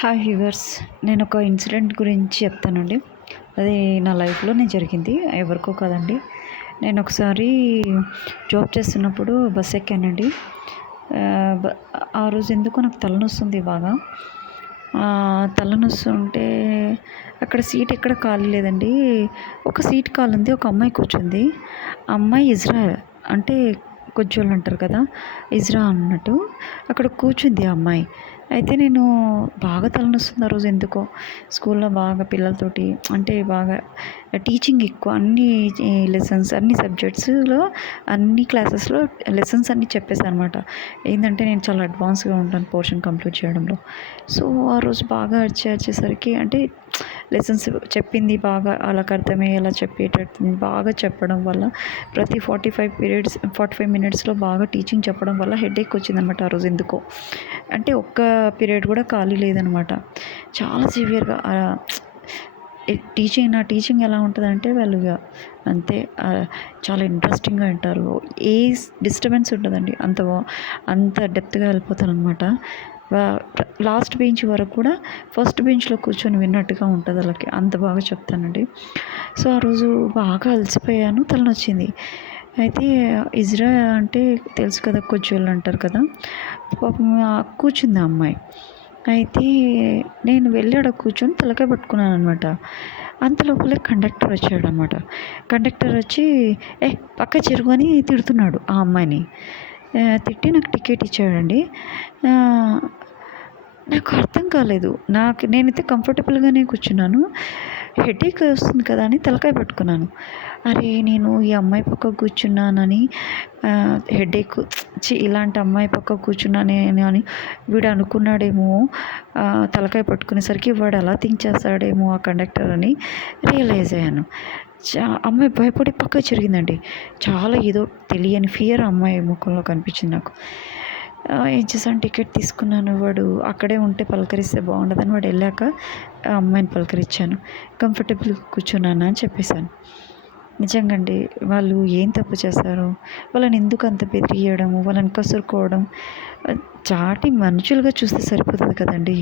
Hi viewers, నేను ఒక incident గురించి చెప్తానండి. అది నా లైఫ్లోనే జరిగింది, ఎవరికో కాదండి. నేను ఒకసారి జాబ్ చేస్తున్నప్పుడు బస్ ఎక్కానండి. ఆ రోజు ఎందుకో నాకు తలనొస్తుంది బాగా. తలనొస్తుంటే అక్కడ సీట్ ఎక్కడ ఖాళీ లేదండి. ఒక సీట్ ఖాళీ ఉంది, ఒక అమ్మాయి కూర్చుంది. ఆ అమ్మాయి ఇజ్రాయెల్, అంటే కొంచెం అంటారు కదా, ఇజ్రా అన్నట్టు అక్కడ కూర్చుంది ఆ అమ్మాయి. అయితే నేను బాగా తలనొస్తుంది ఆ రోజు ఎందుకో. స్కూల్లో బాగా పిల్లలతోటి అంటే బాగా టీచింగ్ ఎక్కువ, అన్ని లెసన్స్, అన్ని సబ్జెక్ట్స్లో, అన్ని క్లాసెస్లో లెసన్స్ అన్నీ చెప్పేసాను అనమాట. ఏంటంటే నేను చాలా అడ్వాన్స్గా ఉంటాను పోర్షన్ కంప్లీట్ చేయడంలో. సో ఆ రోజు బాగా అరిచేసరికి, అంటే లెసన్స్ చెప్పింది బాగా వాళ్ళకి అర్థమయ్యేలా చెప్పేటట్టు బాగా చెప్పడం వల్ల ప్రతి 45 మినిట్స్లో బాగా టీచింగ్ చెప్పడం వల్ల హెడేక్ వచ్చిందనమాట ఆ రోజు ఎందుకో. అంటే ఒక్క పీరియడ్ కూడా ఖాళీ లేదనమాట. చాలా సివియర్గా నా టీచింగ్ ఎలా ఉంటుందంటే వాళ్ళు అంతే, చాలా ఇంట్రెస్టింగ్గా వింటారు. ఏ డిస్టర్బెన్స్ ఉండదండి, అంత డెప్త్గా వెళ్ళిపోతారనమాట. లాస్ట్ బెంచ్ వరకు కూడా ఫస్ట్ బెంచ్లో కూర్చొని విన్నట్టుగా ఉంటుంది వాళ్ళకి, అంత బాగా చెప్తానండి. సో ఆ రోజు బాగా అలసిపోయాను, తలనొచ్చింది. అయితే ఇజ్రా అంటే తెలుసు కదా, కొజ్జోళ్ళు అంటారు కదా. పాపం కూర్చుంది ఆ అమ్మాయి. అయితే నేను వెళ్ళి ఆడ కూర్చొని తలకాయ పట్టుకున్నాను అనమాట. అంత లోపలే కండక్టర్ వచ్చాడనమాట. కండక్టర్ వచ్చి పక్క చెరుగు అని తిడుతున్నాడు ఆ అమ్మాయిని. తిట్టి నాకు టికెట్ ఇచ్చాడండి. నాకు అర్థం కాలేదు. నేనైతే కంఫర్టబుల్గానే కూర్చున్నాను. హెడేక్ వస్తుంది కదా అని తలకాయ పట్టుకున్నాను. అరే నేను ఈ అమ్మాయి పక్క కూర్చున్నానని హెడేక్, ఇలాంటి అమ్మాయి పక్క కూర్చున్నానే అని వీడు అనుకున్నాడేమో. తలకాయ పట్టుకునేసరికి వాడు ఎలా థింక్ చేస్తాడేమో ఆ కండక్టర్ అని రియలైజ్ అయ్యాను. అమ్మాయి భయపడి పక్క జరిగిందండి. చాలా ఏదో తెలియని ఫియర్ అమ్మాయి ముఖంలో కనిపించింది నాకు. ఏం చేశాను, టికెట్ తీసుకున్నాను. వాడు అక్కడే ఉంటే పలకరిస్తే బాగుండదని వాడు వెళ్ళాక ఆ అమ్మాయిని పలకరించాను. కంఫర్టబుల్గా కూర్చున్నాను అని చెప్పేశాను. నిజంగా అండి, వాళ్ళు ఏం తప్పు చేస్తారు? వాళ్ళని ఎందుకు అంత బెదిరియడము, వాళ్ళని కసురుకోవడం? చాటి మనుషులుగా చూస్తే సరిపోతుంది కదండి,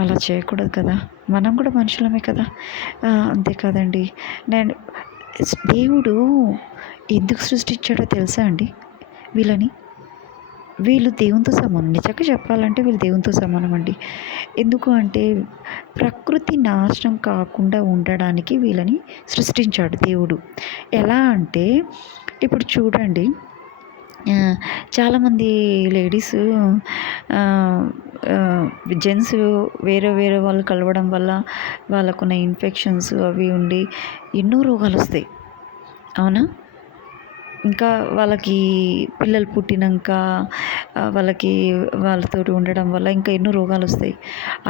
అలా చేయకూడదు కదా. మనం కూడా మనుషులమే కదా. అంతే కదండి. దేవుడు ఎందుకు సృష్టించాడో తెలుసా అండి వీళ్ళని? వీళ్ళు దేవునితో సమానం. నిజంగా చెప్పాలంటే వీళ్ళు దేవునితో సమానం అండి. ఎందుకు అంటే ప్రకృతి నాశనం కాకుండా ఉండడానికి వీళ్ళని సృష్టించాడు దేవుడు. ఎలా అంటే ఇప్పుడు చూడండి, చాలామంది లేడీస్, జెంట్స్ వేరే వేరే వాళ్ళు కలవడం వల్ల వాళ్ళకున్న ఇన్ఫెక్షన్స్ అవి ఉండి ఎన్నో రోగాలు వస్తాయి, అవునా? ఇంకా వాళ్ళకి పిల్లలు పుట్టినాక వాళ్ళతోటి ఉండడం వల్ల ఇంకా ఎన్నో రోగాలు వస్తాయి.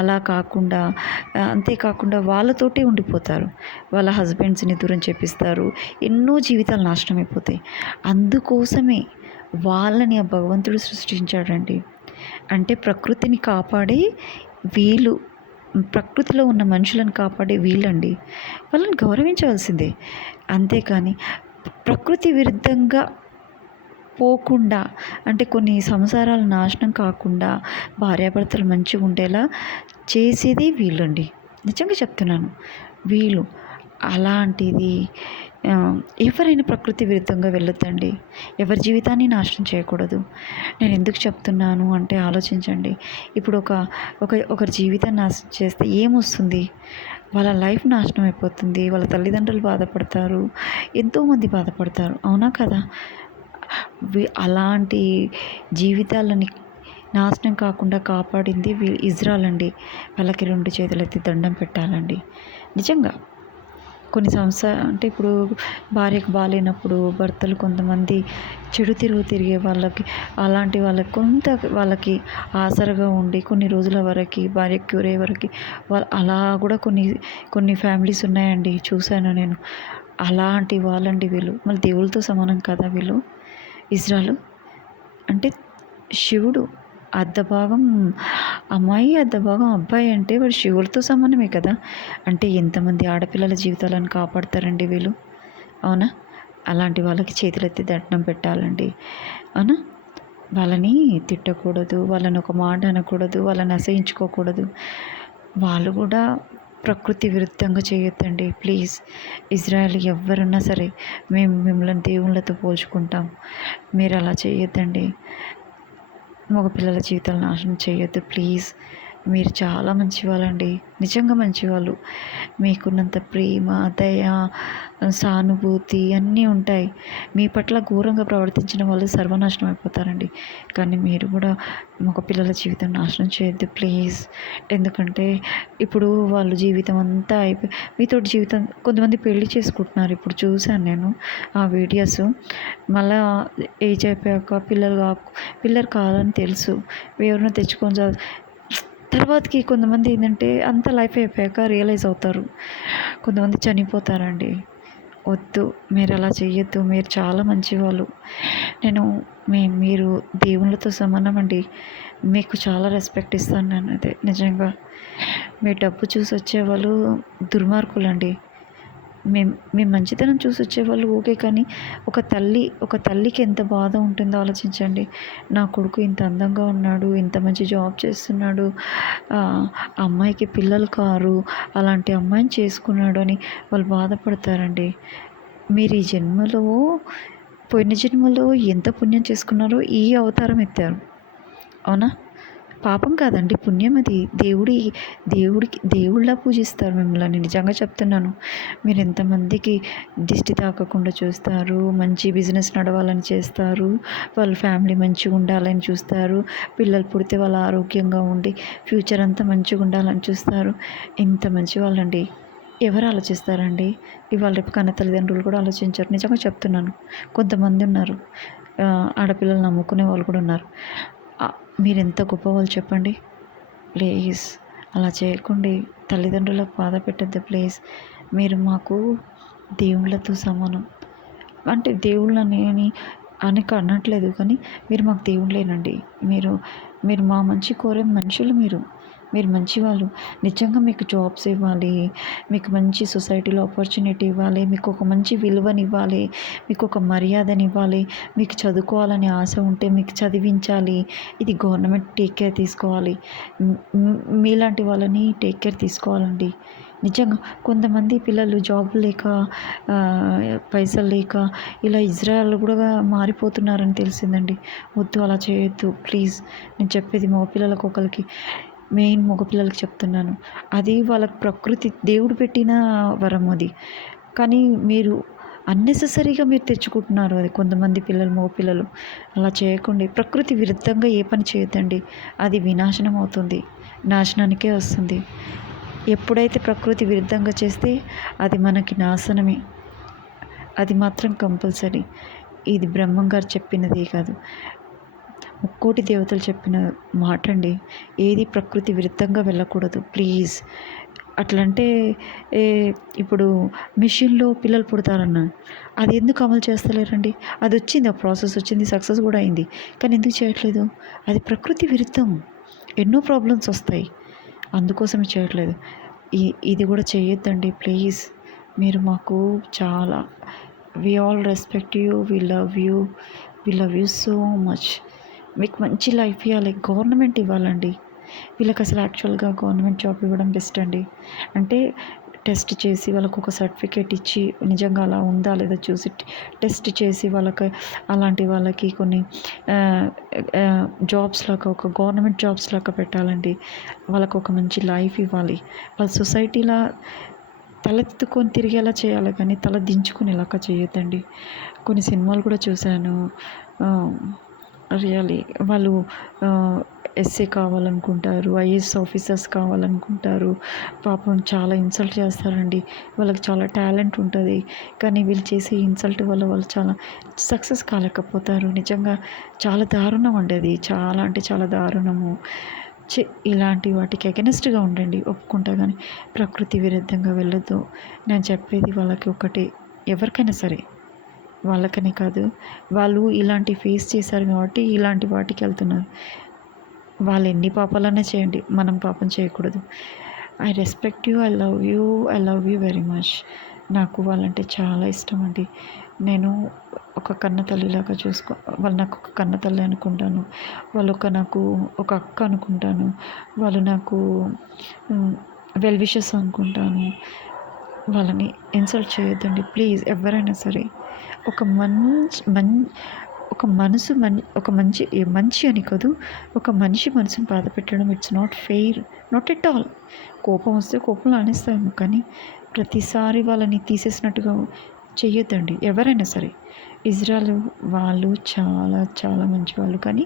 అలా కాకుండా అంతేకాకుండా వాళ్ళతోటే ఉండిపోతారు, వాళ్ళ హస్బెండ్స్ని దూరం చేపిస్తారు. ఎన్నో జీవితాలు నాశనం అయిపోతాయి. అందుకోసమే వాళ్ళని ఆ భగవంతుడు సృష్టించాడండి. అంటే ప్రకృతిని కాపాడే వీళ్ళు, ప్రకృతిలో ఉన్న మనుషులను కాపాడే వీళ్ళండి. వాళ్ళని గౌరవించవలసిందే. అంతేకాని ప్రకృతి విరుద్ధంగా పోకుండా, అంటే కొన్ని సంసారాలు నాశనం కాకుండా భార్యాభర్తలు మంచిగా ఉండేలా చేసేది వీళ్ళండి. నిజంగా చెప్తున్నాను, వీళ్ళు. అలాంటిది ఎవరైనా ప్రకృతి విరుద్ధంగా వెళ్ళొద్దండి. ఎవరి జీవితాన్ని నాశనం చేయకూడదు. నేను ఎందుకు చెప్తున్నాను అంటే ఆలోచించండి. ఇప్పుడు ఒకరి జీవితాన్ని నాశనం చేస్తే ఏమొస్తుంది? వాళ్ళ లైఫ్ నాశనం అయిపోతుంది. వాళ్ళ తల్లిదండ్రులు బాధపడతారు, ఎంతోమంది బాధపడతారు, అవునా కదా. అలాంటి జీవితాలని నాశనం కాకుండా కాపాడింది ఇజ్రాయెల్ అండి. వాళ్ళకి 2 చేతులెత్తి దండం పెట్టాలండి. నిజంగా కొన్ని అంటే ఇప్పుడు భార్యకు బాగాలేనప్పుడు భర్తలు కొంతమంది చెడు తిరిగే వాళ్ళకి, అలాంటి వాళ్ళకి ఆసరగా ఉండి కొన్ని రోజుల వరకు భార్య క్యూర్ అయ్యే వరకు అలా కూడా కొన్ని ఫ్యామిలీస్ ఉన్నాయండి, చూశాను నేను. అలాంటి వాళ్ళండి వీళ్ళు. మళ్ళీ దేవుళ్ళతో సమానం కదా వీళ్ళు. ఇజ్రాయెల్ అంటే శివుడు అర్ధభాగం అమ్మాయి, అర్ధభాగం అబ్బాయి. అంటే వాడు శివుడితో సమానమే కదా. అంటే ఎంతమంది ఆడపిల్లల జీవితాలను కాపాడతారండి వీళ్ళు, అవునా? అలాంటి వాళ్ళకి చేతులెత్తి దండం పెట్టాలండి, అవునా? వాళ్ళని తిట్టకూడదు, వాళ్ళని ఒక మాట అనకూడదు, వాళ్ళని అసహించుకోకూడదు. వాళ్ళు కూడా ప్రకృతి విరుద్ధంగా చేయొద్దండి ప్లీజ్. ఇజ్రాయెల్ ఎవ్వరున్నా సరే మేము మిమ్మల్ని దేవుళ్ళతో పోల్చుకుంటాం. మీరు అలా చేయొద్దండి. మగ పిల్లల జీవితాలు నాశనం చేయొద్దు ప్లీజ్. మీరు చాలా మంచివాళ్ళండి, నిజంగా మంచివాళ్ళు. మీకున్నంత ప్రేమ, దయ, సానుభూతి అన్నీ ఉంటాయి. మీ పట్ల ఘోరంగా ప్రవర్తించిన వాళ్ళు సర్వనాశనం అయిపోతారండి. కానీ మీరు కూడా మగ పిల్లల జీవితం నాశనం చేయొద్దు ప్లీజ్. ఎందుకంటే ఇప్పుడు వాళ్ళు జీవితం అంతా మీతోటి జీవితం కొంతమంది పెళ్లి చేసుకుంటున్నారు. ఇప్పుడు చూశాను నేను ఆ వీడియోస్. మళ్ళా ఏజ్ అయిపోయాక పిల్లలు కావాలని తెలుసు, ఎవరినో తెచ్చుకొని తర్వాతకి కొంతమంది ఏంటంటే అంత లైఫ్ అయిపోయాక రియలైజ్ అవుతారు. కొంతమంది చనిపోతారండి. వద్దు, మీరు అలా చెయ్యొద్దు. మీరు చాలా మంచివాళ్ళు. నేను మీరు దేవుళ్ళతో సమానం అండి. మీకు చాలా రెస్పెక్ట్ ఇస్తాను నేను. అదే నిజంగా మీ డబ్బు చూసి వచ్చేవాళ్ళు దుర్మార్గులండి. మీ మంచితనం చూసి వచ్చేవాళ్ళు ఓకే, కానీ ఒక తల్లికి ఎంత బాధ ఉంటుందో ఆలోచించండి. నా కొడుకు ఇంత అందంగా ఉన్నాడు, ఇంత మంచి జాబ్ చేస్తున్నాడు, అమ్మాయికి పిల్లలు కారు, అలాంటి అమ్మాయిని చేసుకున్నాడు అని వాళ్ళు బాధపడతారండి. మీరు ఈ జన్మలో పోయిన జన్మలో ఎంత పుణ్యం చేసుకున్నారో ఈ అవతారం ఎత్తారు, అవునా? పాపం కాదండి, పుణ్యం అది. దేవుళ్ళ పూజిస్తారు మిమ్మల్ని. నిజంగా చెప్తున్నాను. మీరు ఎంతమందికి దిష్టి తాకకుండా చూస్తారు, మంచి బిజినెస్ నడవాలని చేస్తారు, వాళ్ళ ఫ్యామిలీ మంచిగా ఉండాలని చూస్తారు, పిల్లలు పుడితే వాళ్ళు ఆరోగ్యంగా ఉండి ఫ్యూచర్ అంతా మంచిగా ఉండాలని చూస్తారు. ఎంత మంచి వాళ్ళండి. ఎవరు ఆలోచిస్తారండి? ఇవాళ రేపు కన్న తల్లిదండ్రులు కూడా ఆలోచించారు. నిజంగా చెప్తున్నాను. కొంతమంది ఉన్నారు, ఆడపిల్లలు నమ్ముకునే వాళ్ళు కూడా ఉన్నారు. మీరెంత గొప్పవాళ్ళు చెప్పండి. ప్లీజ్ అలా చేయకండి. తల్లిదండ్రులకు బాధ పెట్టద్దు ప్లీజ్. మీరు మాకు దేవుళ్ళతో సమానం. అంటే దేవుళ్ళని అనట్లేదు, కానీ మీరు మాకు దేవుళ్ళేనండి. మీరు మా మంచి కోరే మనుషులు. మీరు మంచివాళ్ళు. నిజంగా మీకు జాబ్స్ ఇవ్వాలి, మీకు మంచి సొసైటీలో ఆపర్చునిటీ ఇవ్వాలి, మీకు ఒక మంచి విలువనివ్వాలి, మీకు ఒక మర్యాదనివ్వాలి, మీకు చదువుకోవాలని ఆశ ఉంటే మీకు చదివించాలి. ఇది గవర్నమెంట్ టేక్ కేర్ తీసుకోవాలి. మీలాంటి వాళ్ళని టేక్ కేర్ తీసుకోవాలండి. నిజంగా కొంతమంది పిల్లలు జాబ్ లేక, పైసలు లేక ఇలా ఇజ్రాయెల్ కూడా మారిపోతున్నారని తెలిసిందండి. వద్దు, అలా చేయొద్దు ప్లీజ్. నేను చెప్పేది మగపిల్లలకు ఒకరికి, మెయిన్ మగపిల్లలకి చెప్తున్నాను. అది వాళ్ళకి ప్రకృతి దేవుడు పెట్టిన వరం అది. కానీ మీరు అన్నెసెసరీగా మీరు తెచ్చుకుంటున్నారు అది. కొంతమంది మగపిల్లలు అలా చేయకండి. ప్రకృతి విరుద్ధంగా ఏ పని చేయొద్దండి. అది వినాశనం అవుతుంది, నాశనానికే వస్తుంది. ఎప్పుడైతే ప్రకృతి విరుద్ధంగా చేస్తే అది మనకి నాశనమే. అది మాత్రం కంపల్సరీ. ఇది బ్రహ్మంగారు చెప్పినదే కాదు, ముక్కోటి దేవతలు చెప్పిన మాట అండి. ఏది ప్రకృతి విరుద్ధంగా వెళ్ళకూడదు ప్లీజ్. అట్లంటే ఇప్పుడు మిషన్లో పిల్లలు పుడతారన్న, అది ఎందుకు అమలు చేస్తలేరండి? అది వచ్చింది, ఆ ప్రాసెస్ వచ్చింది, సక్సెస్ కూడా అయింది, కానీ ఎందుకు చేయట్లేదు? అది ప్రకృతి విరుద్ధం. ఎన్నో ప్రాబ్లమ్స్ వస్తాయి, అందుకోసమే చేయట్లేదు. ఇది కూడా చేయొద్దండి ప్లీజ్. మీరు మాకు చాలా, we all respect you, we love you so much. మీకు మంచి లైఫ్ ఇవ్వాలి, గవర్నమెంట్ ఇవ్వాలండి. వీళ్ళకి అసలు యాక్చువల్గా గవర్నమెంట్ జాబ్ ఇవ్వడం బెస్ట్ అండి. అంటే టెస్ట్ చేసి వాళ్ళకు ఒక సర్టిఫికేట్ ఇచ్చి నిజంగా అలా ఉందా లేదా చూసి టెస్ట్ చేసి అలాంటి వాళ్ళకి కొన్ని జాబ్స్ లాగా, ఒక గవర్నమెంట్ జాబ్స్ లాగా పెట్టాలండి. వాళ్ళకు ఒక మంచి లైఫ్ ఇవ్వాలి. వాళ్ళ సొసైటీలో తలెత్తుకొని తిరిగేలా చేయాలి, కానీ తల దించుకునేలాగా చేయొద్దండి. కొన్ని సినిమాలు కూడా చూశాను. రియలీ వాళ్ళు ఎస్ఏ కావాలనుకుంటారు, ఐఏఎస్ ఆఫీసర్స్ కావాలనుకుంటారు. పాపం చాలా ఇన్సల్ట్ చేస్తారండి. వాళ్ళకి చాలా టాలెంట్ ఉంటుంది, కానీ వీళ్ళు చేసే ఇన్సల్ట్ వల్ల వాళ్ళు చాలా సక్సెస్ కాలేకపోతారు. నిజంగా చాలా దారుణం అండి అది. చాలా అంటే చాలా దారుణము. ఇలాంటి వాటికి అగెనెస్ట్గా ఉండండి, ఒప్పుకుంటా, కానీ ప్రకృతి విరుద్ధంగా వెళ్ళొద్దు. నేను చెప్పేది వాళ్ళకి ఒకటి, ఎవరికైనా సరే, వాళ్ళకనే కాదు, వాళ్ళు ఇలాంటి ఫేస్ చేశారు కాబట్టి ఇలాంటి వాటికి వెళ్తున్నారు. వాళ్ళు ఎన్ని పాపాలన్నా చేయండి, మనం పాపం చేయకూడదు. I respect you, I love you very much. నాకు వాళ్ళంటే చాలా ఇష్టం అండి. నేను ఒక కన్న తల్లిలాగా వాళ్ళు నాకు ఒక కన్న తల్లి అనుకుంటాను. నాకు ఒక అక్క అనుకుంటాను. వాళ్ళు నాకు వెల్ విషెస్ అనుకుంటాను. వాళ్ళని ఇన్సల్ట్ చేయొద్దండి ప్లీజ్. ఎవరైనా సరే ఒక మంచి ఒక మనసు ఒక మంచి అని కాదు, ఒక మనిషి మనసుని బాధ పెట్టడం it's not fair, not at all. కోపం వస్తే కోపంలో అనేస్తాము, కానీ ప్రతిసారి వాళ్ళని తీసేసినట్టుగా చెయ్యొద్దండి ఎవరైనా సరే. ఇజ్రాయెల్ వాళ్ళు చాలా చాలా మంచి వాళ్ళు, కానీ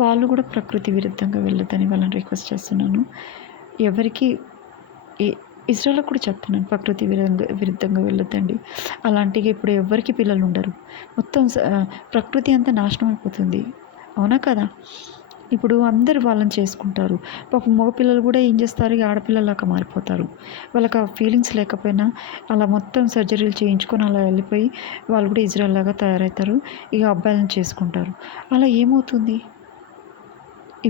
వాళ్ళు కూడా ప్రకృతి విరుద్ధంగా వెళ్ళొద్దని వాళ్ళని రిక్వెస్ట్ చేస్తున్నాను. ఎవరికి ఇజ్రాయెల్‌కి కూడా చెప్తున్నాను, ప్రకృతి విరుద్ధంగా వెళ్ళొద్దండి. అలాంటివి ఇప్పుడు ఎవ్వరికి పిల్లలు ఉండరు. మొత్తం ప్రకృతి అంతా నాశనం అయిపోతుంది. అవునా కదా? ఇప్పుడు అందరూ వాళ్ళని చేసుకుంటారు. పాపం మగపిల్లలు కూడా ఏం చేస్తారు, ఇక ఆడపిల్లలాగా మారిపోతారు. వాళ్ళకి ఆ ఫీలింగ్స్ లేకపోయినా అలా మొత్తం సర్జరీలు చేయించుకొని అలా వెళ్ళిపోయి వాళ్ళు కూడా ఇజ్రాయెల్ లాగా తయారవుతారు. ఇక అబ్బాయిలను చేసుకుంటారు. అలా ఏమవుతుంది?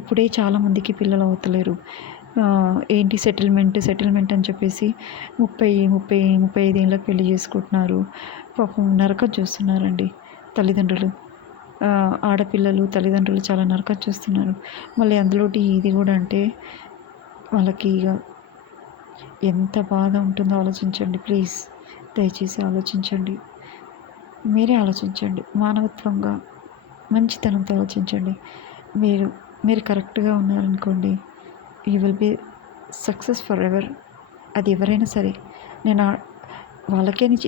ఇప్పుడే చాలామందికి పిల్లలు అవుతలేరు. ఏంటి సెటిల్మెంట్ అని చెప్పేసి 35 ఏళ్ళకి పెళ్లి చేసుకుంటున్నారు. పాపం నరకం చూస్తున్నారండి తల్లిదండ్రులు. తల్లిదండ్రులు చాలా నరకం చూస్తున్నారు. మళ్ళీ అందులోటి ఇది కూడా అంటే వాళ్ళకి ఇక ఎంత బాధ ఉంటుందో ఆలోచించండి ప్లీజ్. దయచేసి ఆలోచించండి. మీరే ఆలోచించండి. మానవత్వంగా మంచితనంతో ఆలోచించండి. మీరు కరెక్ట్గా ఉన్నారనుకోండి, you will be success forever. అది ఎవరైనా సరే. నేను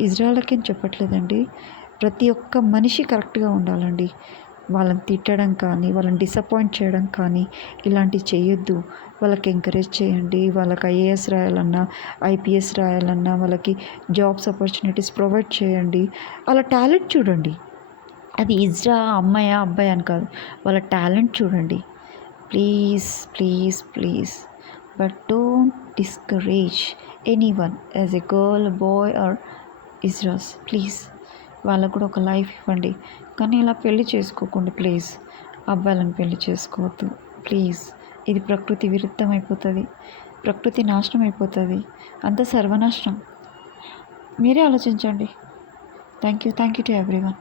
ఇజ్రాయెల్‌కే చెప్పట్లేదండి. ప్రతి ఒక్క మనిషి కరెక్ట్గా ఉండాలండి. వాళ్ళని తిట్టడం కానీ, వాళ్ళని డిసప్పాయింట్ చేయడం కానీ ఇలాంటివి చేయొద్దు. వాళ్ళకి ఎంకరేజ్ చేయండి. వాళ్ళకి ఐఏఎస్ రాయాలన్నా, ఐపీఎస్ రాయాలన్నా వాళ్ళకి జాబ్స్ ఆపర్చునిటీస్ ప్రొవైడ్ చేయండి. వాళ్ళ టాలెంట్ చూడండి. అది అమ్మాయా అబ్బాయి అని కాదు, వాళ్ళ టాలెంట్ చూడండి. Please please please, but don't discourage anyone as a girl, boy or ఇజ్రాస్. ప్లీజ్ వాళ్ళకు కూడా ఒక లైఫ్ ఇవ్వండి. కానీ ఇలా పెళ్లి చేసుకోకండి ప్లీజ్. అబ్బాయిలను పెళ్లి చేసుకోవద్దు ప్లీజ్. ఇది ప్రకృతి విరుద్ధం అయిపోతుంది. ప్రకృతి నాశనం అయిపోతుంది. అంత సర్వనాశనం. మీరే ఆలోచించండి. Thank you to everyone.